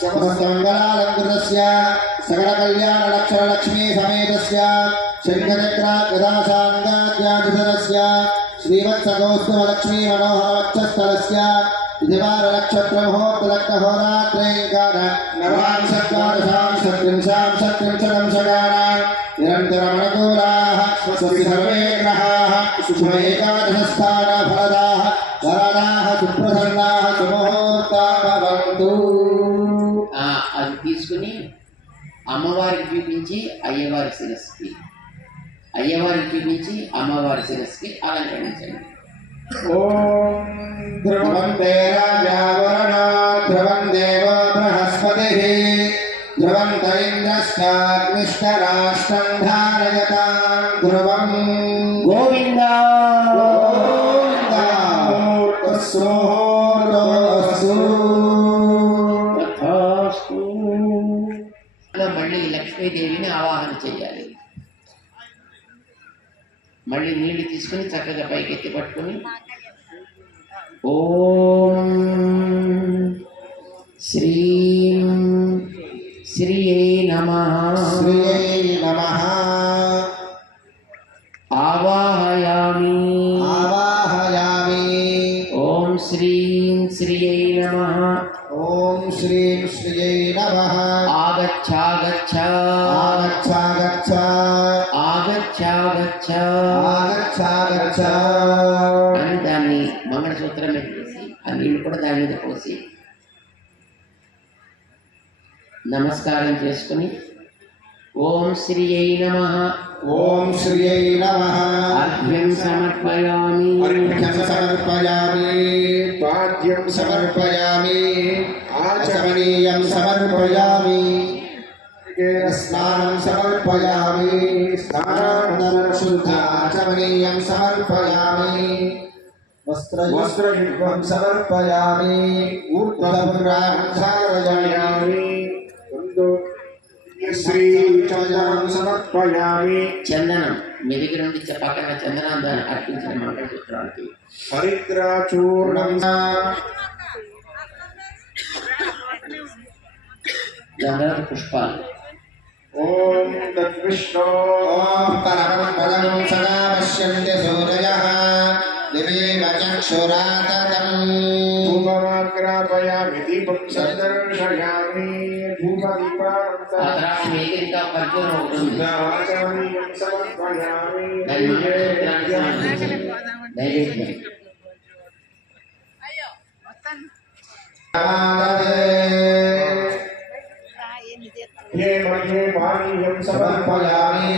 समस्तमंगलालंकृतस्य सकलकल्याणलक्षणलक्ष्मी समेतस्य शंखचक्रागदाशाङ्गाद्यादिधरस्य श्रीवत्सकौस्तुभलक्ष्मी मनोहरवक्षस्थलस्य दिवारनक्षत्रमुहूर्तलग्नहोरात्रेङ्काल नवांशत्वादशांशत्रिंशांशत्रिंशदंशकानां निरन्तरमनुकूलाः स्वस्ति सर्वे ग्रहाः शुभ एकादशस्थानफलदाः वरदाः सुप्रसन्नाः सुमुहूर्ताः भवन्तु। అది తీసుకుని అమ్మవారికి చూపించి అయ్యవారి శిరస్సుకి, అయ్యవారికి చూపించి అమ్మవారి శిరస్సుకి అలంకరించండి. ఓం ధ్రువంతే రాజావరణ ధ్రువం దేవో బృహస్పతిః ధ్రువంత ఇంద్రశ్చాగ్నిష్టరాష్ట్రం ధారయతాం ధ్రువం. గోవింద మళ్ళీ లక్ష్మీదేవిని ఆవాహన చేయాలి. మళ్ళీ నీళ్లు తీసుకుని చక్కగా పైకెత్తి పట్టుకుని ఓం శ్రీం శ్రీయై నమః శ్రీయై నమః ఆవాహయామి ఆవాహయామి. ఓం శ్రీం శ్రీయై నమః ఓం శ్రీం శ్రీయై నమః. ఆగచ్ఛాగచ్ఛ ఆగచ్ఛాగచ్ఛ ఆగచ్ఛాగచ్ఛ ఆగచ్ఛాగచ్ఛ అని దాన్ని మంగళసూత్రం మీద వేసి ఆ నీళ్ళు కూడా దాని మీద పోసి నమస్కారం చేసుకుని ఓం శ్రీయై నమః ఓం శ్రీయై నమః. అర్ఘ్యం సమర్పయామి అర్ఘ్యం సమర్పయామి పాద్యం సమర్పయామి ఆచమనీయం సమర్పయామి స్నానం సమర్పయామి స్నానానంతరం శుద్ధాచమనీయం సమర్పయామి వస్త్రయుగ్మం సమర్పయామి ఊర్ధ్వపురాణం ధారయామి శ్రీచందనం సమర్పయామి. చందనం మీ దగ్గర నుండి పక్కన చందనం దాన్ని అర్పించిన మంగళసూత్రానికి హరిద్రాచూర్ణం గంధర్వ పుష్పాలు. ఓం తద్విష్ణో ఓం పరమం పదం సదా పశ్యంతి సూరయః దివేవ చక్షురాతతం. ధూపమాగ్రాపయామి దీపం సందర్శయామి ఇంకా పరిచయం ఉంటుంది. సమర్పయామి. దాని మంగళసూత్రానికి నైవేద్యం. సమర్పయామి.